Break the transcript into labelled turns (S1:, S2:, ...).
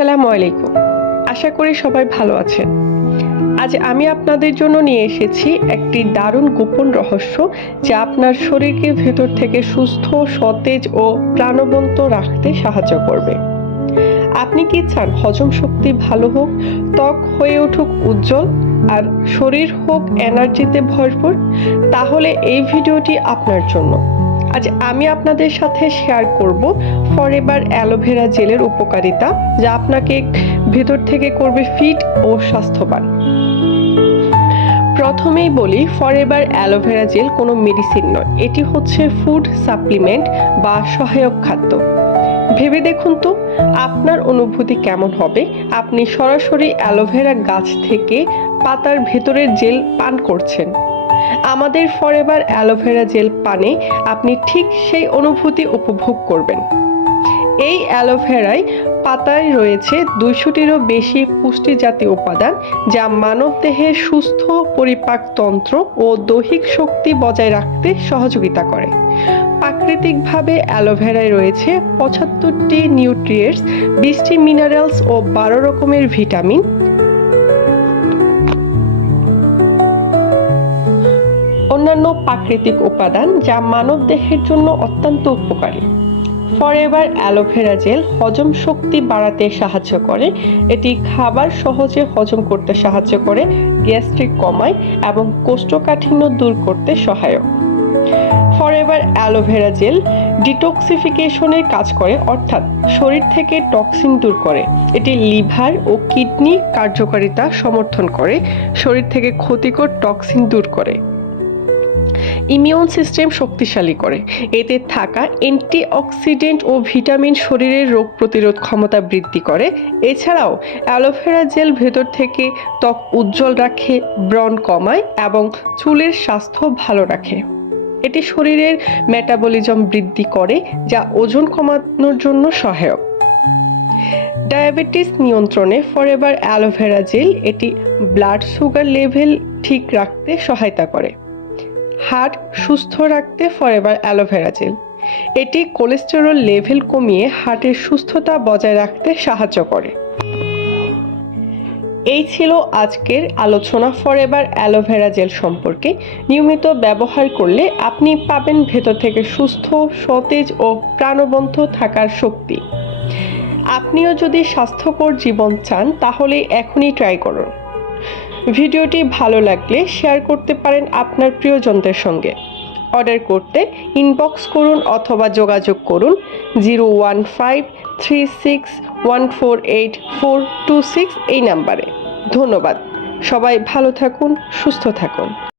S1: আসসালামু আলাইকুম। আশা করি সবাই ভালো আছেন। আজ আমি আপনাদের জন্য নিয়ে এসেছি একটি দারুণ গোপন রহস্য যা আপনার শরীরকে ভেতর থেকে সুস্থ, সতেজ ও প্রাণবন্ত রাখতে সাহায্য করবে। আপনি কি চান হজম শক্তি ভালো হোক, ত্বক হয়ে উঠুক উজ্জ্বল আর শরীর হোক এনার্জিতে ভরপুর? তাহলে এই ভিডিওটি আপনার জন্য। আজ আমি আপনাদের সাথে শেয়ার করব ফরএভার অ্যালোভেরা জেলের উপকারিতা, যা আপনাকে ভেতর থেকে করবে ফিট ও স্বাস্থ্যবান। প্রথমেই বলি ফরএভার অ্যালোভেরা জেল কোনো মেডিসিন নয়। এটি হচ্ছে ফুড সাপ্লিমেন্ট বা সহায়ক খাদ্য। ভেবে দেখুন তো, আপনার অনুভূতি কেমন হবে? আপনি সরাসরি অ্যালোভেরা গাছ থেকে পাতার ভেতরের জেল পান করছেন। আমাদের ফরএভার অ্যালোভেরা জেল পানে আপনি ঠিক সেই অনুভূতি উপভোগ করবেন। এই অ্যালোভেরায় পাতায় রয়েছে দুইশোটিরও বেশি পুষ্টি জাতীয় উপাদান যা মানবদেহের সুস্থ পরিপাকতন্ত্র ও দৈহিক শক্তি বজায় রাখতে সহযোগিতা করে। প্রাকৃতিকভাবে অ্যালোভেরায় রয়েছে পঁচাত্তরটি নিউট্রিয়েন্টস বিশটি মিনারেলস ও বারো রকমের ভিটামিন অন্যান্য প্রাকৃতিক উপাদান যা মানব দেহের জন্য অত্যন্ত উপকারী। ফরএভার অ্যালোভেরা জেল হজম শক্তি বাড়াতে সাহায্য করে। এটি খাবার সহজে হজম করতে সাহায্য করে, গ্যাস্ট্রিক কমায় এবং কোষ্ঠকাঠিন্য দূর করতে সহায়ক। ফরএভার অ্যালোভেরা জেল ডিটক্সিফিকেশনের কাজ করে, অর্থাৎ শরীর থেকে টক্সিন দূর করে। এটি লিভার ও কিডনি কার্যকারিতা সমর্থন করে, শরীর থেকে ক্ষতিকর টক্সিন দূর করে। ইমিউন সিস্টেম শক্তিশালী করে। এতে থাকা অ্যান্টিঅক্সিডেন্ট ও ভিটামিন শরীরের রোগ প্রতিরোধ ক্ষমতা বৃদ্ধি করে। এছাড়াও অ্যালোভেরা জেল ভেতর থেকে ত্বক উজ্জ্বল রাখে, ব্রণ কমায় এবং চুলের স্বাস্থ্য ভালো রাখে। এটি শরীরের মেটাবলিজম বৃদ্ধি করে, যা ওজন কমানোর জন্য সহায়ক। ডায়াবেটিস নিয়ন্ত্রণে ফরএভার অ্যালোভেরা জেল এটি ব্লাড সুগার লেভেল ঠিক রাখতে সহায়তা করে। হার্ট সুস্থ রাখতে ফরএভার অ্যালোভেরা জেল। এটি কোলেস্টেরল লেভেল কমিয়ে হার্টের সুস্থতা বজায় রাখতে সাহায্য করে। এই ছিল আজকের আলোচনা ফরএভার অ্যালোভেরা জেল সম্পর্কে। নিয়মিত ব্যবহার করলে আপনি পাবেন ভেতর থেকে সুস্থ, সতেজ ও প্রাণবন্ত থাকার শক্তি। আপনিও যদি স্বাস্থ্যকর জীবন চান তাহলে এখনই ট্রাই করুন। ভিডিওটি ভালো লাগলে শেয়ার করতে পারেন আপনার প্রিয়জনদের সঙ্গে। অর্ডার করতে ইনবক্স করুন অথবা যোগাযোগ করুন zero one five three six one four eight four two six এই নাম্বারে। ধন্যবাদ। সবাই ভালো থাকুন, সুস্থ থাকুন।